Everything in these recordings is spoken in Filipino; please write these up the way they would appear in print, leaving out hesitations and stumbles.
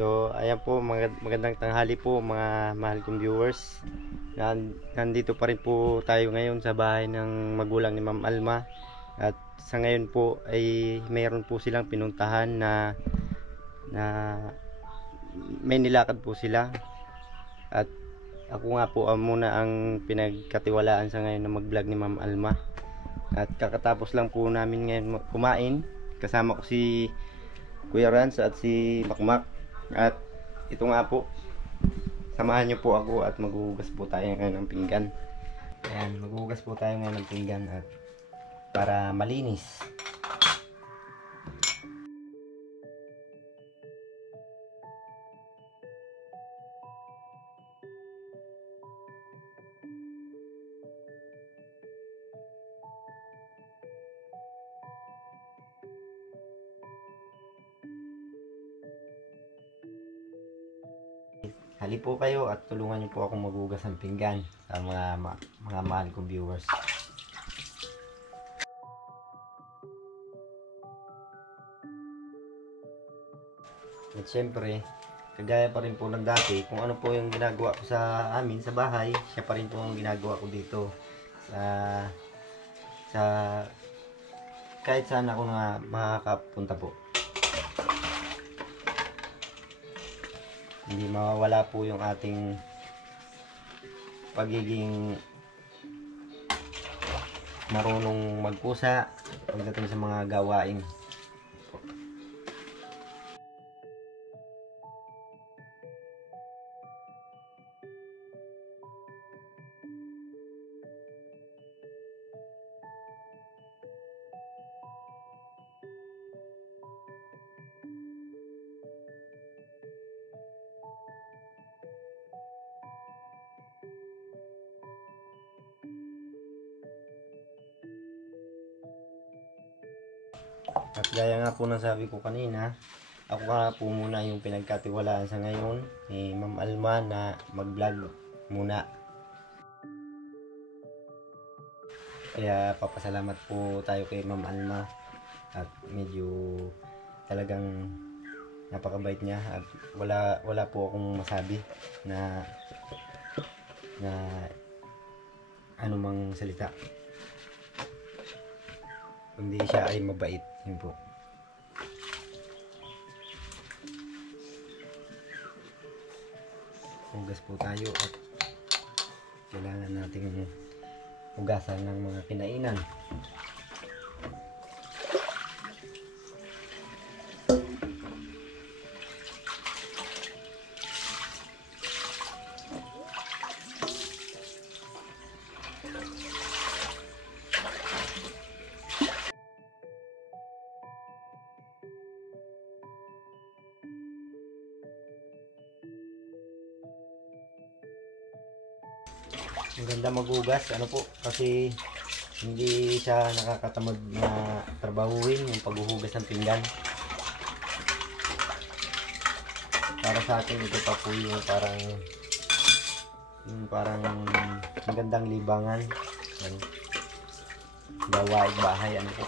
So ayan po, magandang tanghali po mga mahal kong viewers. Nandito pa rin po tayo ngayon sa bahay ng magulang ni Ma'am Alma. At sa ngayon po ay mayroon po silang pinuntahan na may nilakad po sila. At ako nga po muna ang pinagkatiwalaan sa ngayon na mag-vlog ni Ma'am Alma. At kakatapos lang po namin ngayon kumain. Kasama ko si Kuya Rans at si Makmak. At ito nga po, samahan nyo po ako at maghuhugas po tayo ngayon ng pinggan. Ayan, maghuhugas po tayo ngayon ng pinggan at para malinis. Hali po kayo at tulungan niyo po akong maghugas ng pinggan sa mga mahal kong viewers. At syempre, kagaya pa rin po ng dati, kung ano po yung ginagawa ko sa amin sa bahay, siya pa rin po ang ginagawa ko dito sa kahit saan ako na makakapunta po. Hindi mawawala po yung ating pagiging marunong magkusa pagdating sa mga gawain. At gaya nga po ng sabi ko kanina, ako nga po muna yung pinagkatiwalaan sa ngayon ni Ma'am Alma na mag-vlog muna. Kaya papasalamat po tayo kay Ma'am Alma at medyo talagang napakabait niya at wala po akong masabi na anumang salita. Hindi siya ay mabait. Yun po. Hugas po tayo at kailangan nating hugasan ng mga kinainan. Maganda maghugas, ano po, kasi hindi siya nakakatamad na trabahuin yung paghuhugas ng pinggan. Para sa akin ito pa po yung parang magandang libangan, gawaing bahay, ano po.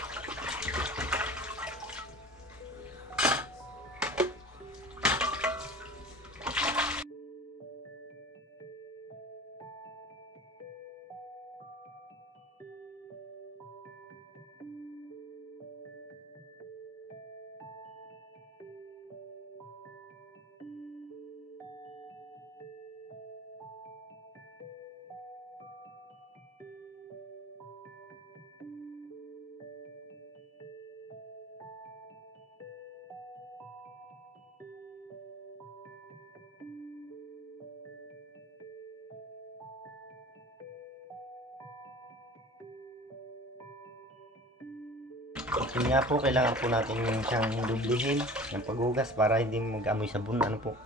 Yun nga po, kailangan po natin siyang dublihin ng paghugas para hindi mag-amoy sabon, ano po.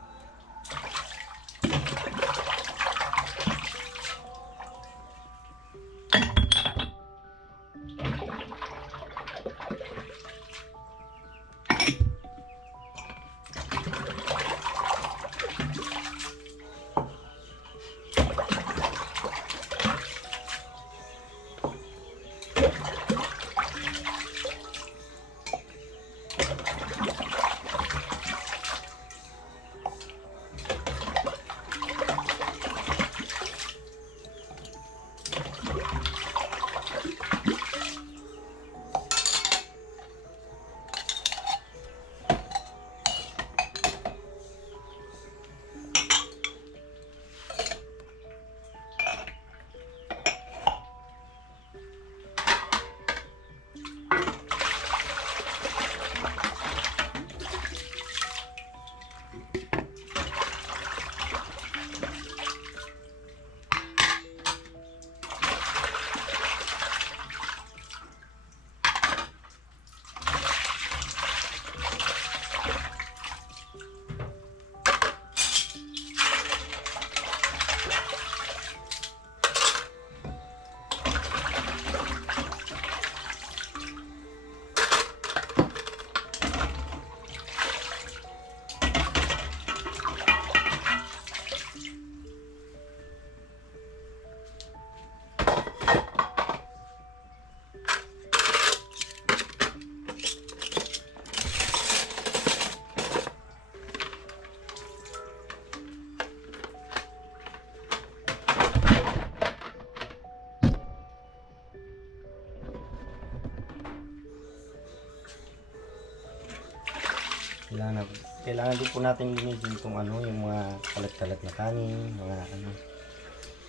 kailangan din po natin linisin kung ano, yung mga kalat-kalat na kanin, mga ano,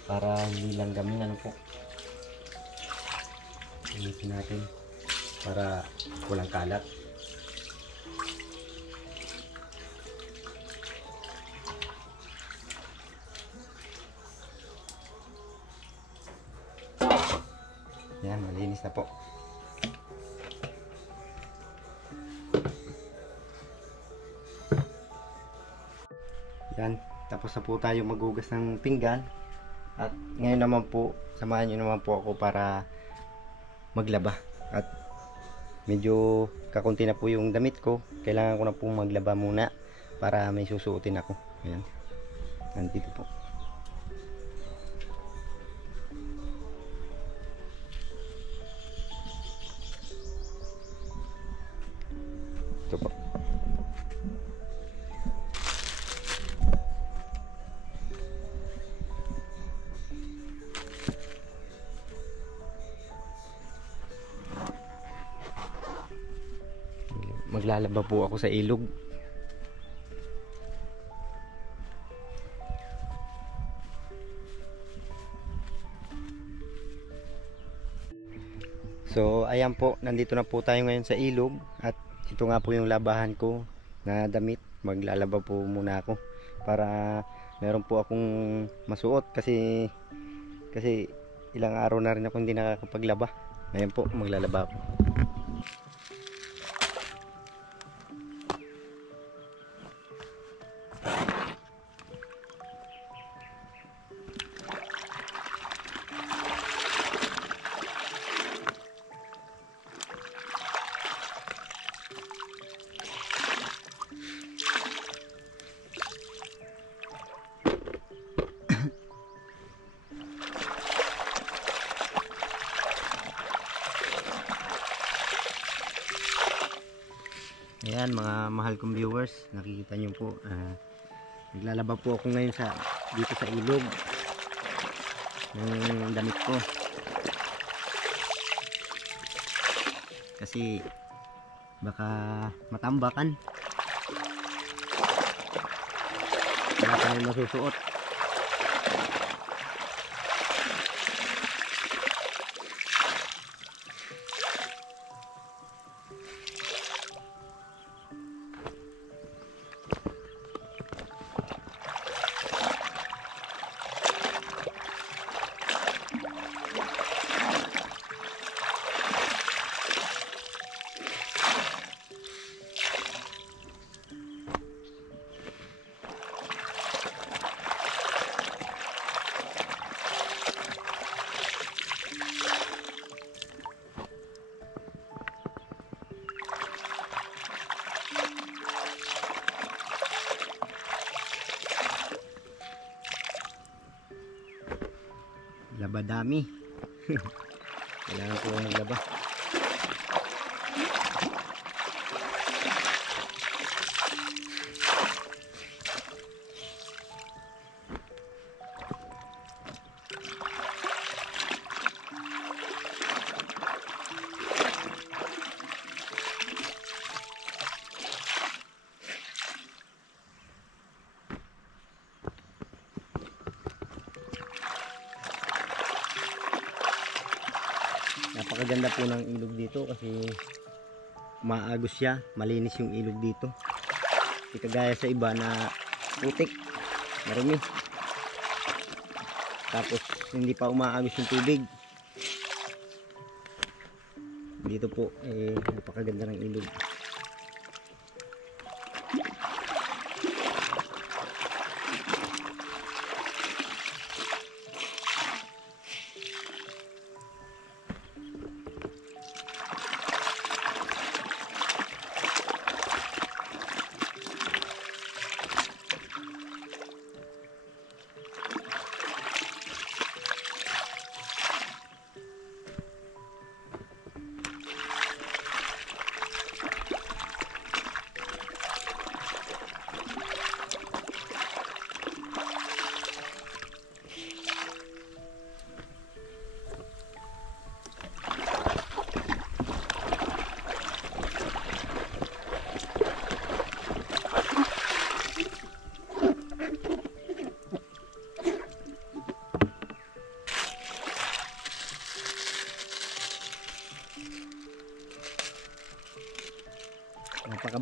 para hindi lang gamin, ano po. Linisin natin para walang kalat. Yan, malinis na po. Yan, tapos na po tayo maghugas ng pinggan. At ngayon naman po, samahan nyo naman po ako para maglaba. At medyo kakunti na po yung damit ko. Kailangan ko na po maglaba muna para may susuotin ako. Ayan, nandito po. Ito po. Maglalaba po ako sa ilog. So ayan po, nandito na po tayo ngayon sa ilog. At ito nga po yung labahan ko na damit. Maglalaba po muna ako para meron po akong masuot kasi ilang araw na rin ako hindi nakakapaglaba. Ayan po, maglalaba ako. Ayan mga mahal kong viewers, nakikita nyo po, naglalaba po ako ngayon dito sa ilog ng damit ko kasi baka matambakan, wala pa rin masusuot. Laba dami. Kailangan ko maglaba. Napakaganda po ng ilog dito kasi maagos siya, malinis yung ilog dito. Hindi kagaya sa iba na putik, marumi. Tapos hindi pa umaagos yung tubig. Dito po napakaganda ng ilog.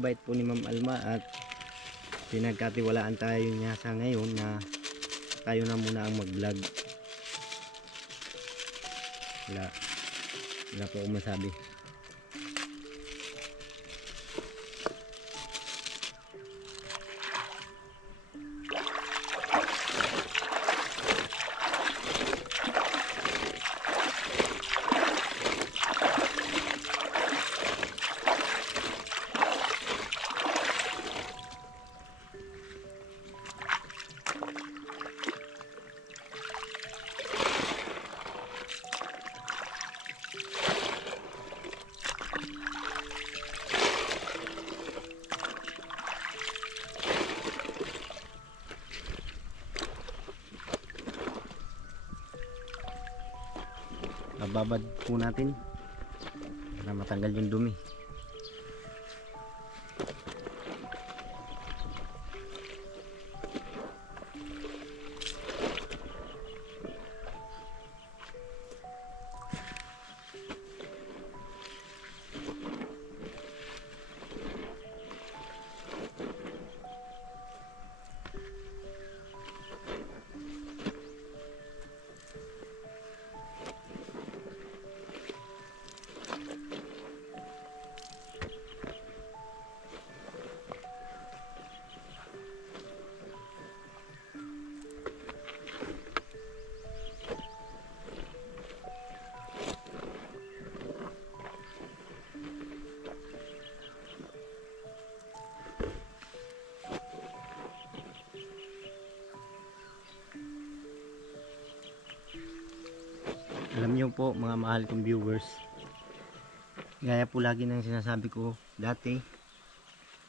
napakabait po ni Ma'am Alma at pinagkatiwalaan tayo niya sa ngayon na tayo na muna ang mag-vlog. Wala po akong masabi. Babad po natin para matanggal yung dumi. Alam niyo po mga mahal kong viewers, gaya po lagi ng sinasabi ko dati,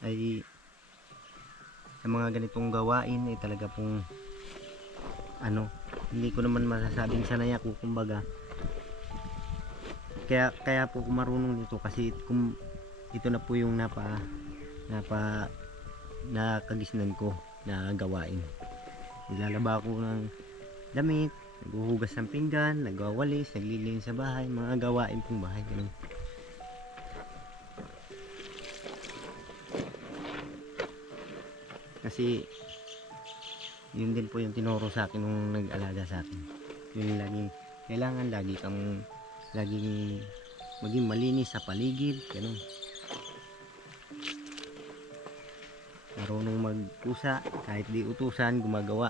ay sa mga ganitong gawain ay talaga pong hindi ko naman masasabing sanay ako, kumbaga kaya po marunong nito kasi ito na po yung nakagisnan ko na gawain. Nilalaba ko ng damit, naghuhugas ng pinggan, nagwawalis, naglilinis sa bahay, mga gawain pong bahay, ganun. Kasi yun din po yung tinuro sa akin nung nag-alaga sa akin. Yung kailangan laging maging malinis sa paligid, ganun. Marunong magpusa, kahit di utusan, gumagawa.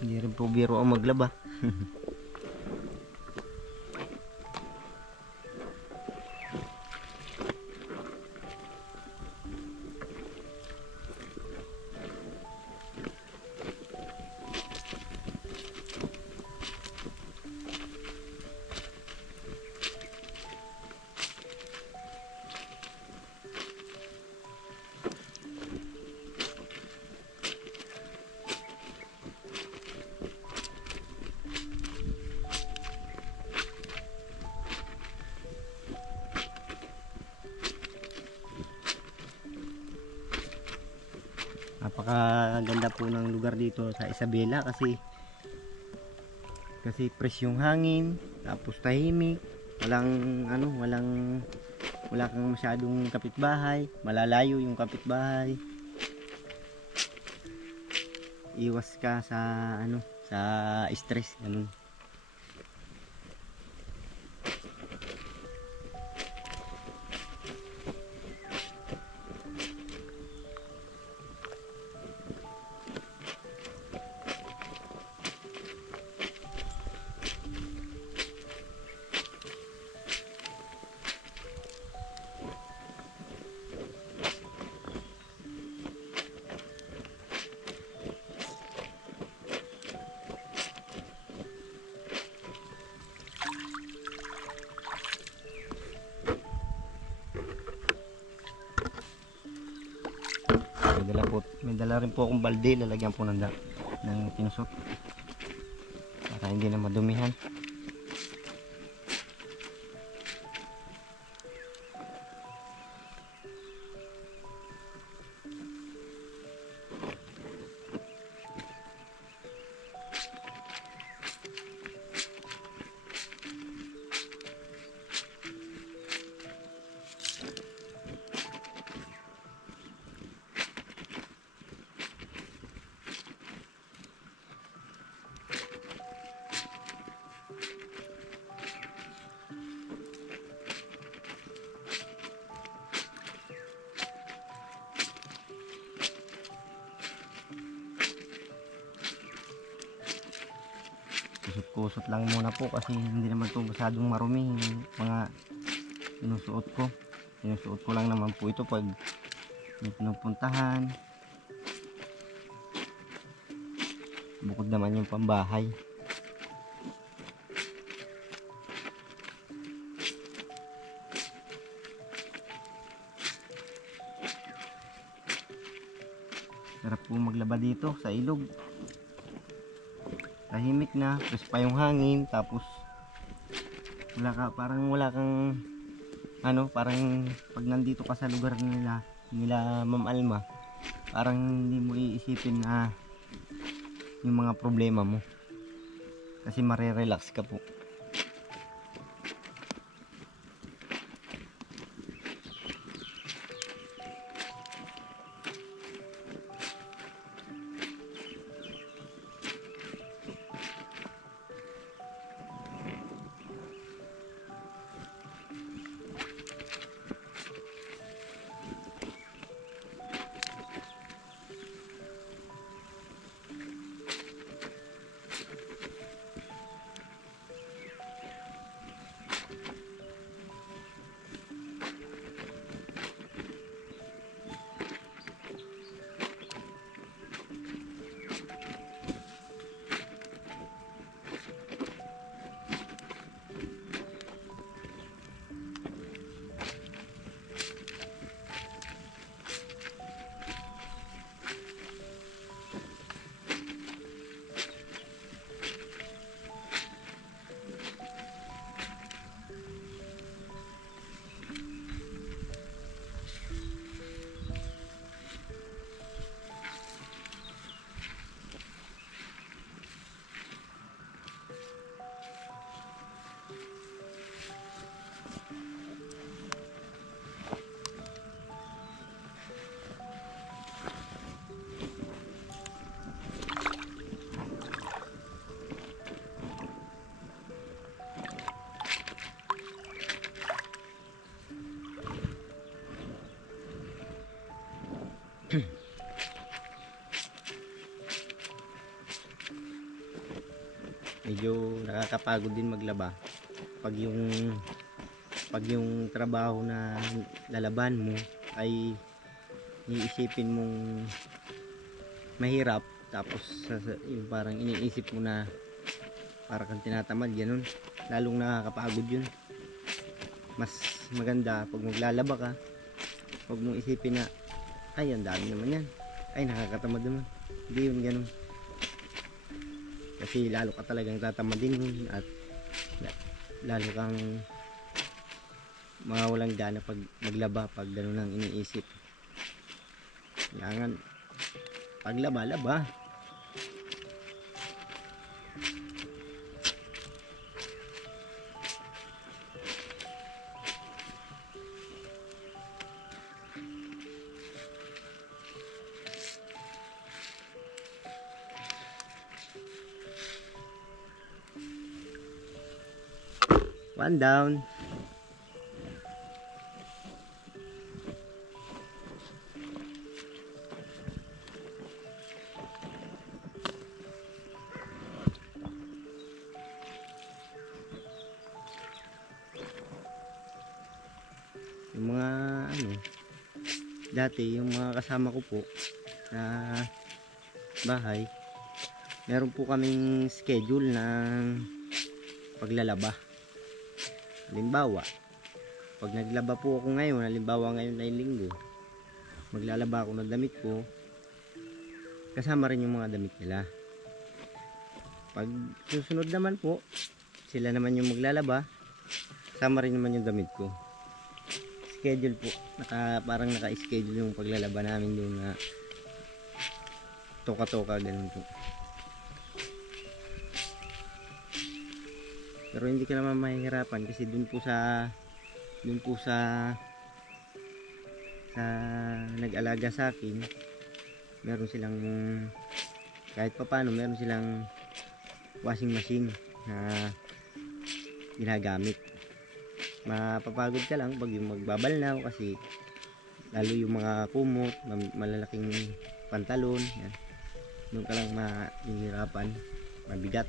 Hindi rin po biro ang maglaba. Napakaganda po ng lugar dito sa Isabela kasi fresh yung hangin, tapos tahimik, wala kang masyadong kapitbahay, malalayo yung kapitbahay. Iwas ka sa stress, ganun. May dala rin po akong balde, lalagyan po ng tinusok para para hindi na madumihan. Kusot-kusot lang muna po kasi hindi naman po masyadong marumi yung mga sinusuot ko. Sinusuot ko lang naman po ito pag may pinupuntahan. Bukod naman yung pambahay. Sarap po maglaba dito sa ilog. Tahimik na, fresh pa yung hangin, tapos parang wala kang parang pag nandito ka sa lugar nila Ma'am Alma, parang hindi mo iisipin na yung mga problema mo kasi marerelax ka po. Medyo nakakapagod din maglaba pag yung trabaho na lalaban mo ay iisipin mong mahirap, tapos yung parang iniisip mo na para kang tinatamad, ganun. Lalong nakakapagod yun. Mas maganda pag maglalaba ka, huwag mong isipin na ay ang dami naman yan, ay nakakatamad naman. Hindi yun ganun, kasi lalo ka talagang tatamadin at lalo kang mawawalang gana pag maglaba pag ganun ang iniisip. Kailangan paglaba-laba. One down. Yung mga dati yung mga kasama ko po sa bahay, meron po kaming schedule ng paglalaba. Halimbawa, pag naglaba po ako ngayon, halimbawa ngayon ay linggo, maglalaba ako ng damit ko, kasama rin yung mga damit nila. Pag susunod naman po, sila naman yung maglalaba. Kasama rin naman yung damit ko. Schedule po. Parang naka-schedule yung paglalaba namin doon na toka-toka ganun po. Pero hindi ka naman mahihirapan kasi doon po sa nag-alaga sa akin, meron silang kahit papaano meron silang washing machine na ginagamit. Mapapagod ka lang pag yung magbabalaw kasi lalo yung mga kumot, malalaking pantalon, yan. Doon ka lang mahihirapan, mabigat.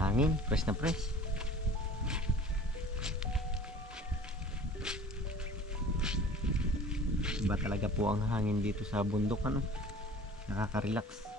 Hangin, press na press. Iba talaga po ang hangin dito sa bundok, ano? Nakaka-relax.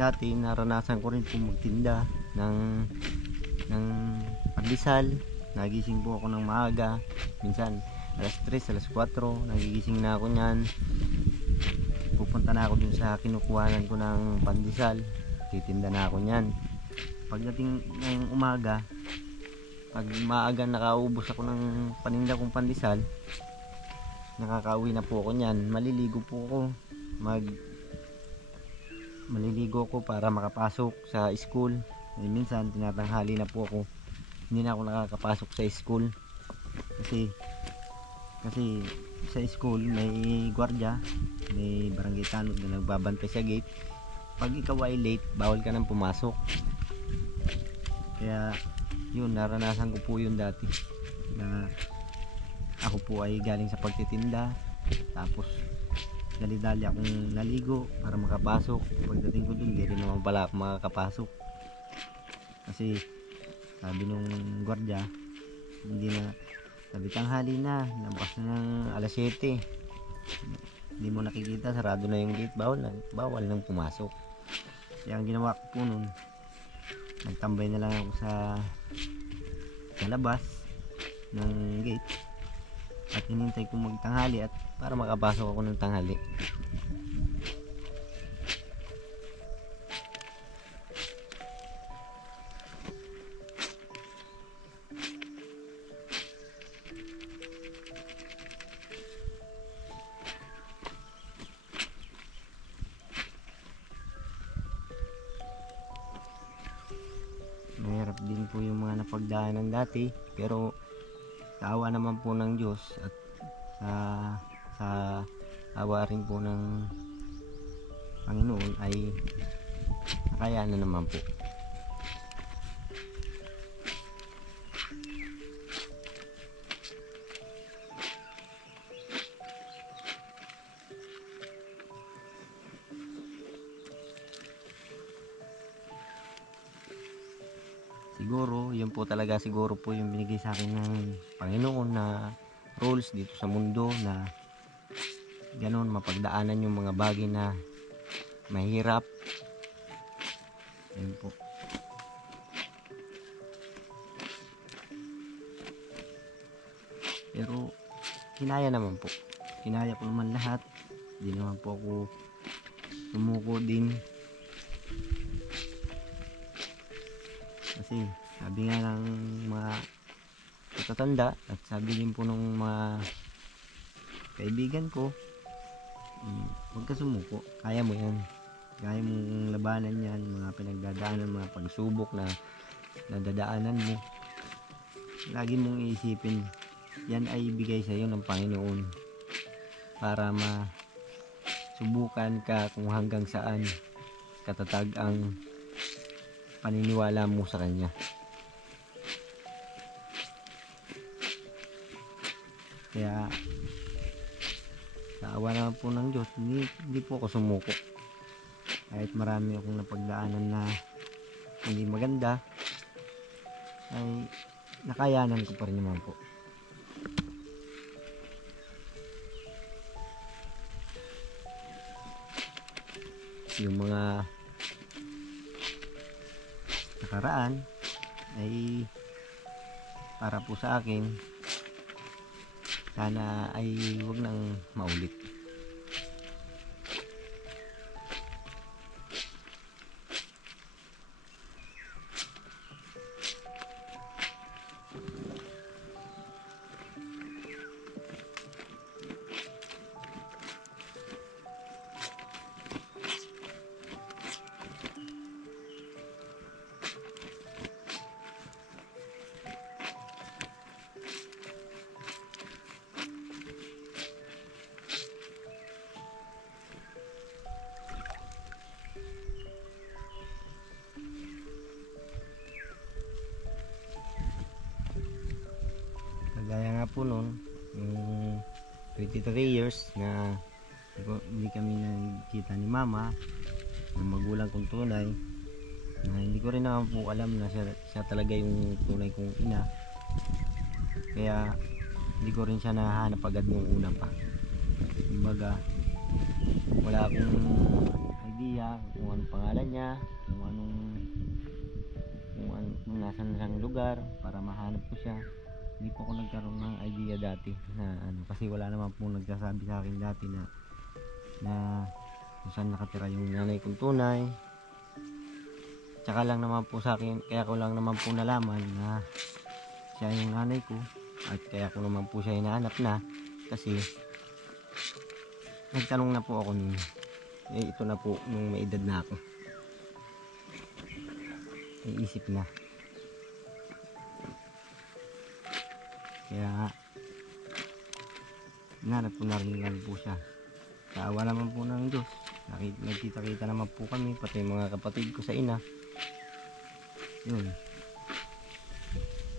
Dati naranasan ko rin po magtinda ng pandesal. Nagising po ako ng maaga, minsan alas 3, alas 4 nagigising na ako niyan. Pupunta na ako dun sa kinukuhanan ko ng pandesal, titinda na ako niyan. Pagdating ng umaga, pag maaga nakaubos ako ng paninda kong pandesal, nakakauwi na po ako niyan. Maliligo po ako, maliligo ko para makapasok sa school. Minsan tinatanghali na po ako, hindi na ako nakakapasok sa school kasi sa school may gwardiya, may barangay tanod na nagbabantay sa gate. Pag ikaw ay late, bawal ka nang pumasok. Kaya yun, naranasan ko po yun dati na ako po ay galing sa pagtitinda, tapos dali-dali akong naligo para makapasok. Pagdating ko dun, di rin naman pala ako makakapasok kasi sabi nung gwardiya, hindi na, sabi tanghali na, labas na ng alas 7, hindi mo nakikita, sarado na yung gate, bawal nang pumasok. Kaya ang ginawa ko po nun, nagtambay na lang ako sa labas ng gate at hinintay ko magtanghali at para makapasok ako ng tanghali. Mahirap din po yung mga napagdaanan dati, pero sa awa naman po ng Diyos at sa awa rin po ng Panginoon ay nakayanan naman po. siguro yun po talaga, siguro po yung binigay sa akin ng Panginoon na rules dito sa mundo, na ganon, mapagdaanan yung mga bagay na mahirap. Ayun po. Pero kinaya naman po, kinaya ko naman lahat. Hindi naman po ako sumuko din, kasi sabi nga ng mga katatanda at sabi din po ng mga kaibigan ko, huwag ka sumuko, kaya mo yan, kaya mong labanan yan, mga pinagdadaanan, mga pagsubok na nadadaanan mo. Lagi mong iisipin, yan ay ibigay sa iyo ng Panginoon para masubukan ka kung hanggang saan katatag ang paniniwala mo sa Kanya. Kaya sa awa naman po ng Diyos, hindi po ako sumuko. Kahit marami akong napagdaanan na hindi maganda, ay nakayanan ko pa rin naman po. Yung mga nakaraan ay para po sa akin, sana ay wag nang maulit. Kagaya nga po nun, yung 23 years na hindi kami nagkita ni mama, ng magulang kong tunay, na hindi ko rin naman po alam na siya talaga yung tunay kong ina. Kaya hindi ko rin siya nahanap agad nung una pa. Kumbaga, wala akong idea kung anong pangalan niya, kung nasan siyang lugar para mahanap ko siya. Hindi po ako nagkaroon ng idea dati na kasi wala naman po nagsasabi sa akin dati na kung saan nakatira yung nanay kong tunay. Tsaka lang naman po sa akin, kaya ko lang naman po nalaman na siya yung nanay ko, at kaya ko naman po siya hinahanap na kasi nagtanong na po ako ito na po nung may edad na ako, may isip na. Kaya hinanap ko na rin lang po siya. Sa awa naman po ng Diyos, nagkita-kita naman po kami, pati mga kapatid ko sa ina. Yun,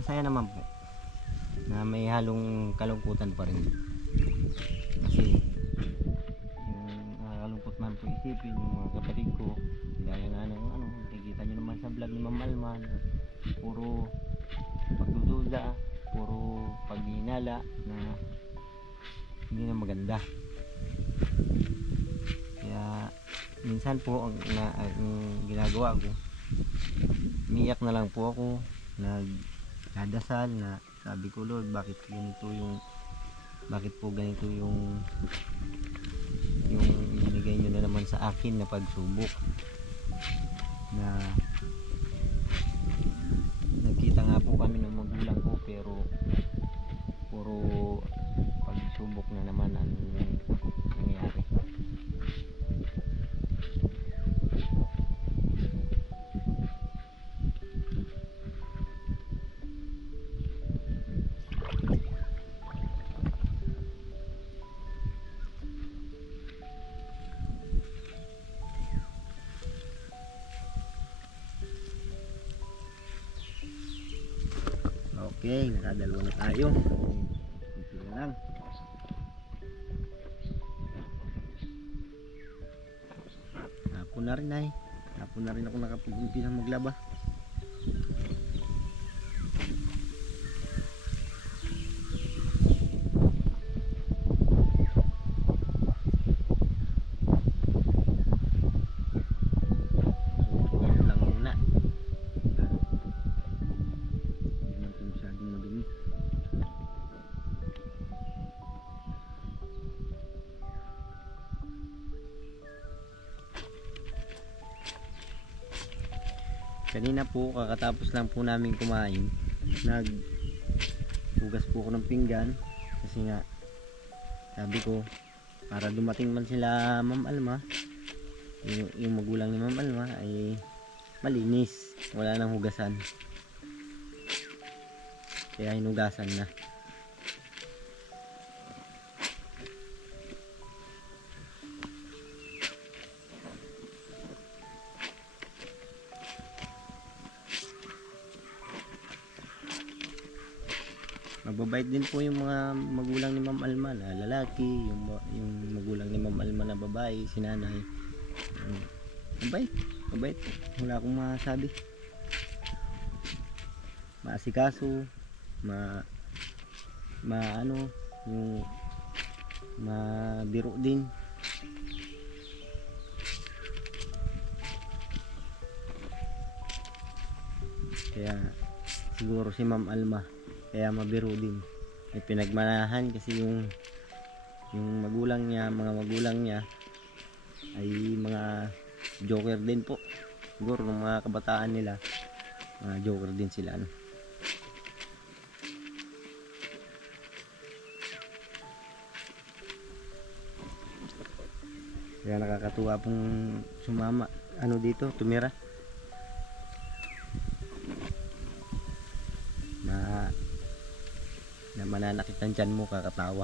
masaya naman po na may halong kalungkutan pa rin, kasi yung nakakalungkot man po isipin yung mga kapatid ko, gaya nga ng nakikita nyo naman sa vlog ni Ma'am Alma, puro pagdududa, puro paghinala na hindi na maganda. Kaya minsan po ang ginagawa ko, umiyak na lang po ako, nagdadasal na sabi ko, Lord, bakit po ganito yung binigay nyo na naman sa akin na pagsubok, na nagkita nga po kami ng magulang ko pero puro pagsubok na naman ang nangyari. Okay, nakadalawa na tayo. Ito na lang. Hapon na rin ay. Hapon na rin ako nakapag-umpisa maglaba. Kanina po, kakatapos lang po namin kumain, naghugas po ako ng pinggan kasi nga sabi ko para dumating man sila Ma'am Alma, yung magulang ni Ma'am Alma ay malinis, wala nang hugasan, kaya hinugasan na. Mababait din po yung mga magulang ni Ma'am Alma na lalaki, yung magulang ni Ma'am Alma na babae, si nanay. Mabait, mabait. Wala akong masabi. Maasikaso, ano, yung mabiro din. Kaya siguro si Ma'am Alma kaya mabiro din, may pinagmanahan kasi yung magulang niya, mga magulang niya ay mga joker din po siguro ng mga kabataan nila, mga joker din sila, ano. Kaya nakakatuwa pong sumama ano dito, tumira na mananakit ng tiyan mo, kakatawa.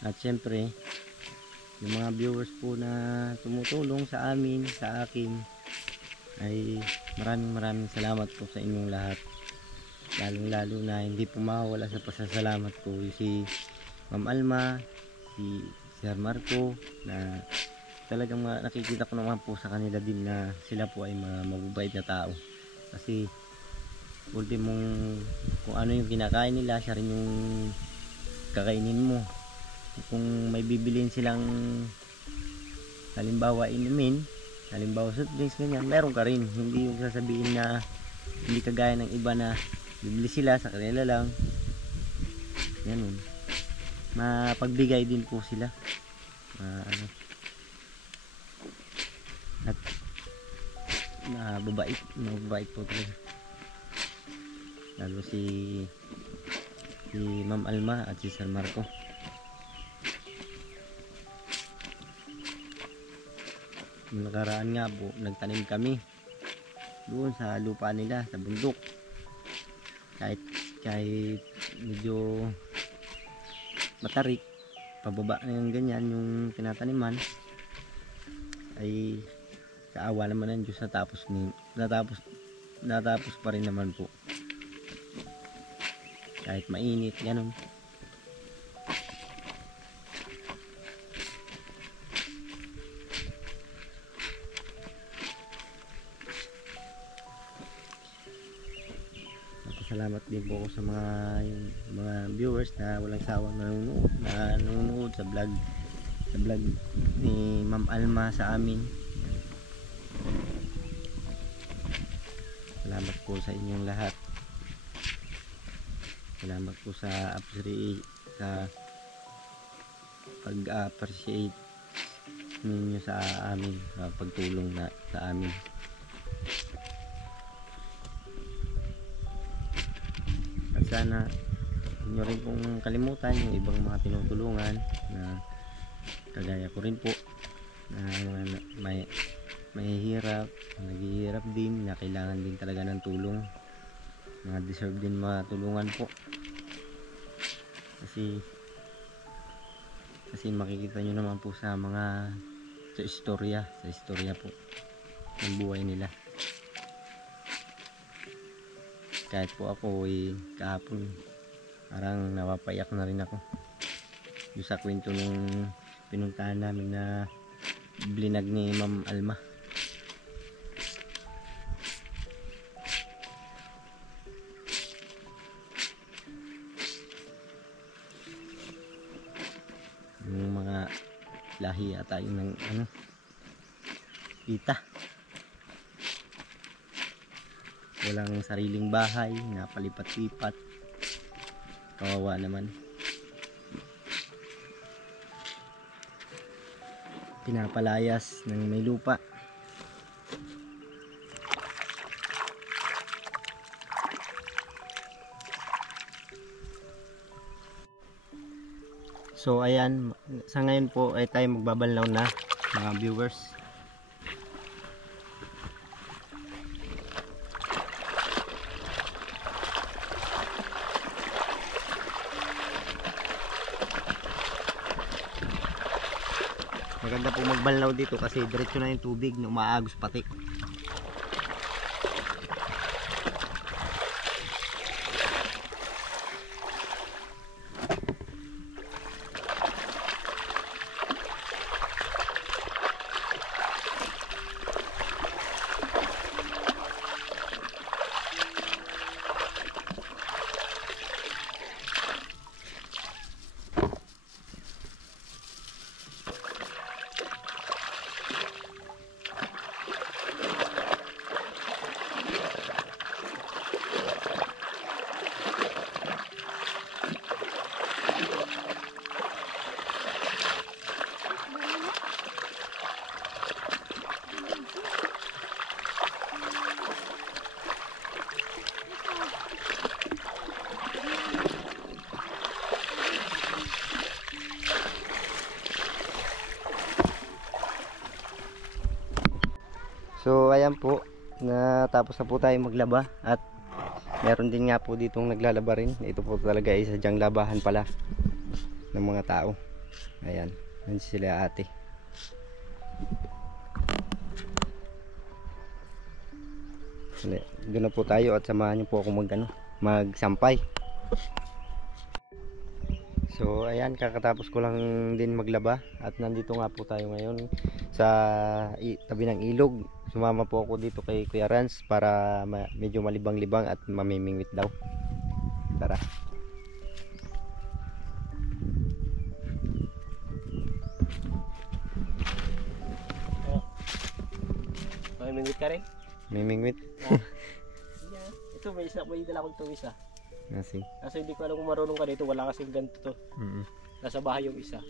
At syempre yung mga viewers po na tumutulong sa amin, sa akin, ay maraming salamat po sa inyong lahat, lalo na hindi po mawala sa pasasalamat ko si Ma'am Alma, si Sir Marco, na talagang nakikita ko naman po sa kanila din na sila po ay mga mababait na tao, kasi ultimong kung ano yung kinakain nila, siya rin yung kakainin mo. Kung may bibilin silang halimbawa inumin, halimbawa soft drinks, ganyan, meron ka rin, hindi yung sasabihin na hindi kagaya ng iba na bibili sila sa kanila lang, ganun. Mapagbigay din po sila, ano, at mababait po talaga, lalo si Ma'am Alma at si Sir Marco. Yung nakaraan nga po, nagtanim kami doon sa lupa nila sa bundok, kahit medyo matarik pababa na yung ganyan yung tinataniman, ay kaawa naman ng Diyos natapos pa rin naman po, kahit mainit ganun. Salamat din po ako sa mga viewers na walang sawang nanonood sa vlog ni Ma'am Alma sa amin. Salamat po sa inyong lahat. Salamat po sa pag-appreciate ninyo sa amin, sa pagtulong sa amin. Sana nyo rin pong kalimutan yung ibang mga tinutulungan na kagaya ko rin po, na mahihirap, naghihirap din, na kailangan din talaga ng tulong, na deserve din matulungan po, kasi makikita nyo naman po sa istorya po ng buhay nila. Kahit po ako kahapon Parang napapayak na rin ako yung sa kwento nung pinuntahan namin na blinag ni Ma'am Alma. Yung mga lahi ata yung ng ano, tita. Walang sariling bahay, napalipat-lipat. Kawawa naman. Pinapalayas ng may lupa. So ayan, sa ngayon po ay tayo magbabanlaw na mga viewers. Maganda po magbanlaw dito kasi diretso na yung tubig na umaagos pati. So ayan po, natapos na po tayo maglaba at meron din nga po ditong naglalaba rin. Ito po talaga ay sadyang labahan pala ng mga tao. Ayan, nandiyan sila ate. Doon na po tayo at samahan niyo po ako magsampay. So ayan, kakatapos ko lang din maglaba at nandito nga po tayo ngayon sa tabi ng ilog. Sumama po ako dito kay Kuya Rans para medyo malibang-libang at mamimingwit daw. Tara. Mamimingwit ka rin? Mimingwit. Ito may dala akong tuwis ah. Nasi. Kasi hindi ko alam kung marunong ka dito, wala kasing ganito to. Nasa bahay yung isa.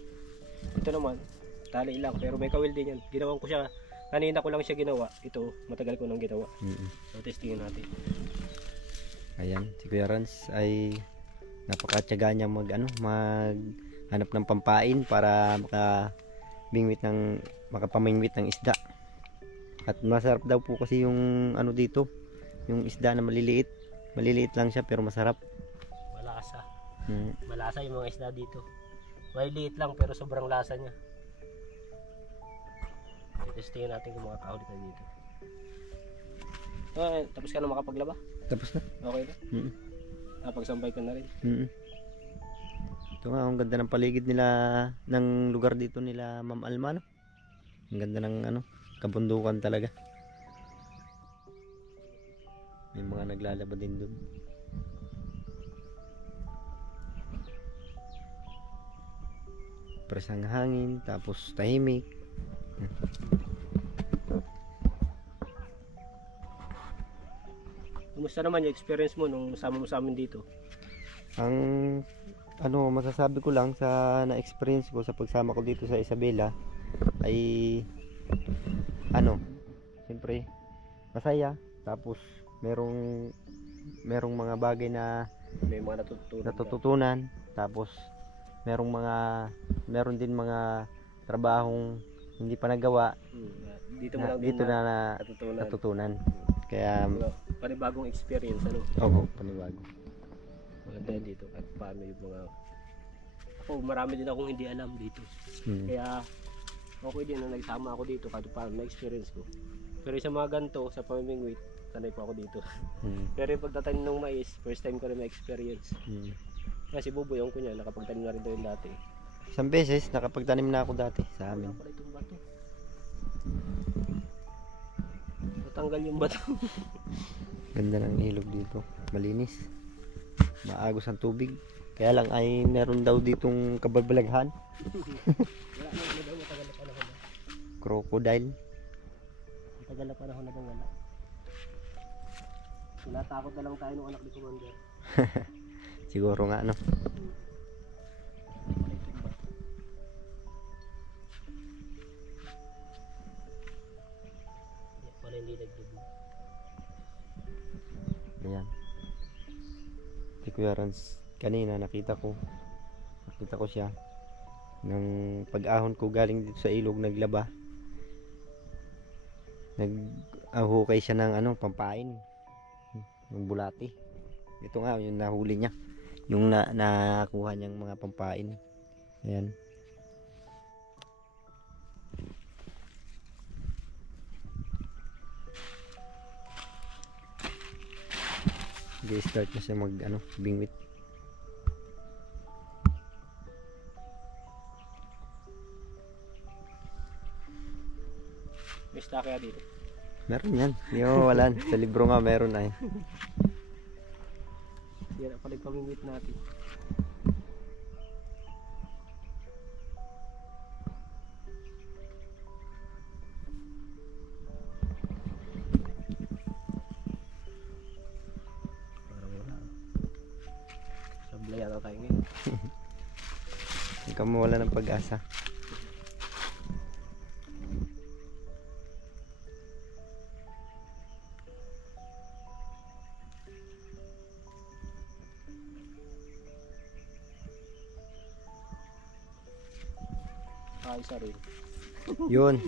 Ito naman, tali lang pero may kawil din yan. Ginawan ko siya, kanina ko lang siya ginawa. Ito, matagal ko nang ginawa. So testingin natin. Ayan, si Kuya Rans ay napakatyaga niya maghanap ng pampain para makapamingwit ng isda. At masarap daw po kasi yung dito, yung isda na maliliit. Maliliit lang siya pero masarap. Malasa. Malasa yung mga isda dito. Maliliit lang pero sobrang lasa niya. Testingin natin kung makakahuli tayo dito. Tapos ka na makapaglaba? Tapos na. Okay na? Napagsampay ka na rin? Ito nga, ang ganda ng paligid nila, ng lugar dito nila Ma'am Alma, no? Ang ganda ng kabundukan talaga. May mga naglalaba din doon. Presang hangin, tapos tahimik. Kumusta naman yung experience mo nung sama mo sa amin dito? Ang masasabi ko lang sa na-experience ko sa pagsama ko dito sa Isabela ay siyempre masaya, tapos merong mga bagay na may mga natututunan, tapos meron din mga trabahong hindi pa nagawa dito na natutunan. Kaya panibagong experience panibago. Maganda dito at paano yung mga marami din akong hindi alam dito. Kaya okay din na nagsama ako dito kahit paano na experience ko. Pero sa mga ganito, sa pamimingwit, sanay po ako dito. Pero yung pagtatanim ng mais, first time ko rin ma-experience. Nga si Buboy, yung kunya, nakapagtanim na rin daw yun dati. Isang beses, nakapagtanim na ako dati sa amin. Wala pala itong bato. Natanggal yung bato. Ganda ng ilog dito. Malinis. Maagos ang tubig. Kaya lang ay meron daw ditong kababalaghan. Wala na daw, matagal na panahon na. Crocodile. Matagal na panahon na daw wala. Tinatakot na lang tayo nung anak ni Commander. Siguro nga no. Wala hindi nagdibo. Ayan. Si Kuya Rans, kanina nakita ko siya nang pag-ahon ko galing dito sa ilog, naglaba, nag-ahukay siya ng pampain ng bulati. Ito nga yung nahuli niya, yung nakuha niyang mga pampain. Ayan. Start na siya mag bingwit. May stock kaya dito? Meron yan. Hindi mo walan. Sa libro nga meron ay. Yan ang paligpamingwit natin. Sablay ata tayo ngayon. Hindi ka mawala ng pag-asa. Isa rin. Yun.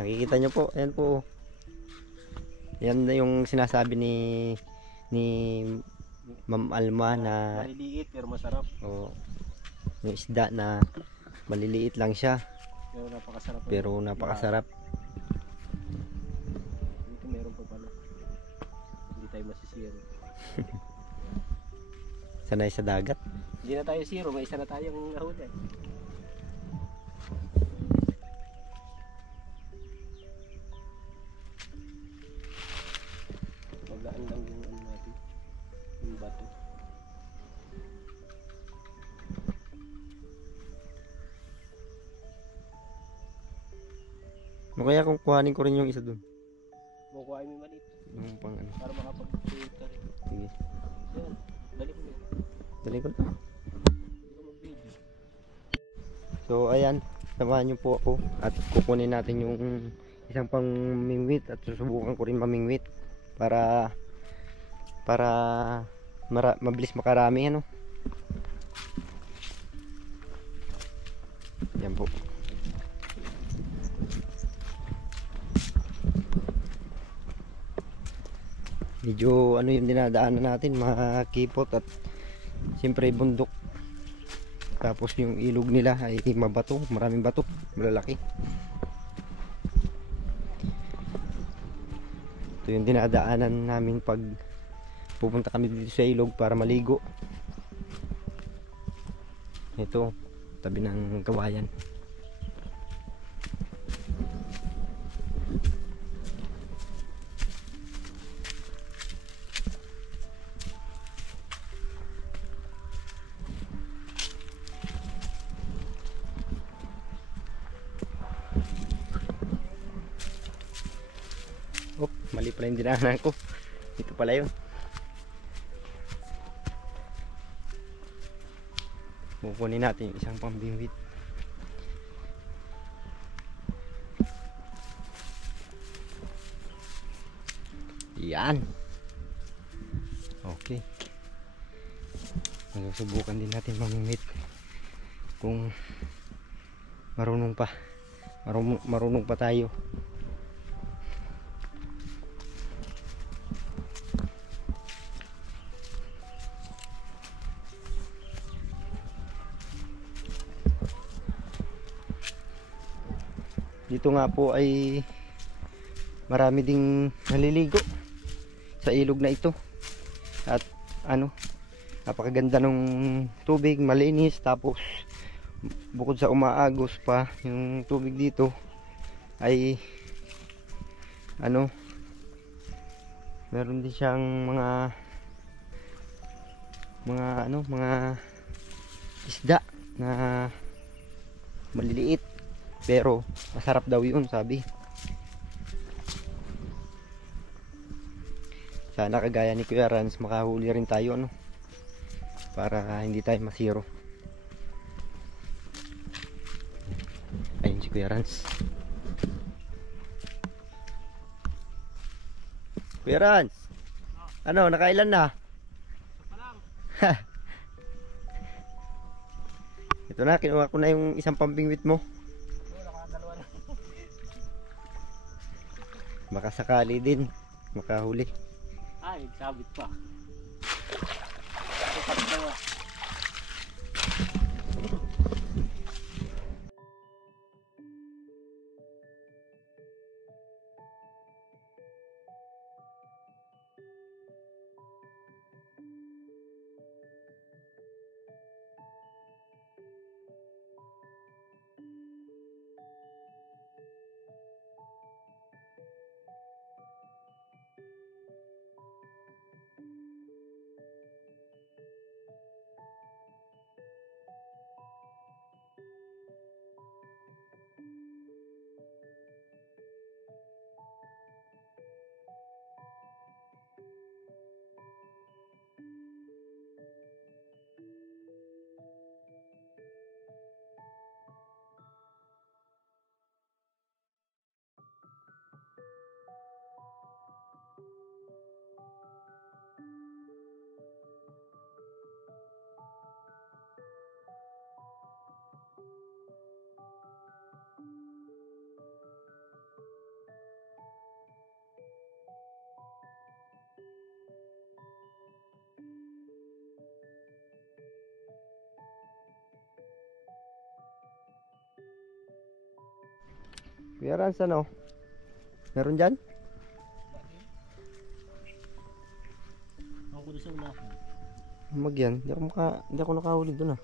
Nakikita nyo po. Ayan po. Yan na yung sinasabi ni Ma'am Alma na maliliit pero masarap. oh, yung isda na maliliit lang siya pero napakasarap. Dito meron pa pala. Hindi tayo masisiro. Sanay sa dagat. Hindi na tayo zero, may isa na tayong nahuli. Maglaan lang yung natin, yung bato. Ano kaya kung kuhanin ko rin yung isa dun? Kukuhain mo maliit Yung pang para makapag-create ka rin. Sige. Yan, dali mo. Dali ko na. Hindi ko mag-video. So ayan, samahan nyo po ako at kukunin natin yung isang pang mingwit at susubukan ko rin mamingwit para mabilis makarami Yan po. Medyo yung dinadaanan natin, mga kipot at siyempre bundok. Tapos yung ilog nila ay mabato, maraming bato, malalaki. Ito yung dinadaanan namin pag pupunta kami dito sa ilog para maligo. Ito, tabi ng kawayan. Oh, mali pala yung dinaanan ko. Ito pala yun. Kukunin natin yung isang pambingwit. Yan. Okay. Subukan din natin mamingwit. Kung marunong pa tayo. Dito nga po ay marami ding naliligo sa ilog na ito. At Napakaganda nung tubig, malinis. Tapos bukod sa umaagos pa yung tubig dito ay ano, meron din siyang mga isda na maliliit pero masarap daw yun, sabi. Sana kagaya ni Kuya Rans makahuli rin tayo, ano, para hindi tayo masiro. Ayun si Kuya Rans. Kuya Rans, ano, nakailan na? Ito na, kinuha ko na yung isang pambingwit mo. Baka sakali din makahuli. Ay, sabit pa. Ito pa dalawa. Kuya Rans, ano? Meron dyan? Ako doon sa una. Magyan, hindi ako nakahuli doon, ah.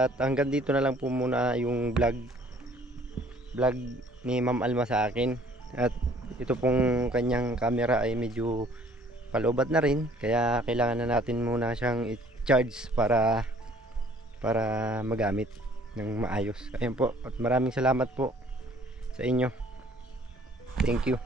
At hanggang dito na lang po muna yung vlog ni Ma'am Alma sa akin. At ito pong kanyang camera ay medyo paloobat na rin, kaya kailangan na natin muna siyang i-charge para magamit ng maayos. Ayun po, at maraming salamat po sa inyo. Thank you.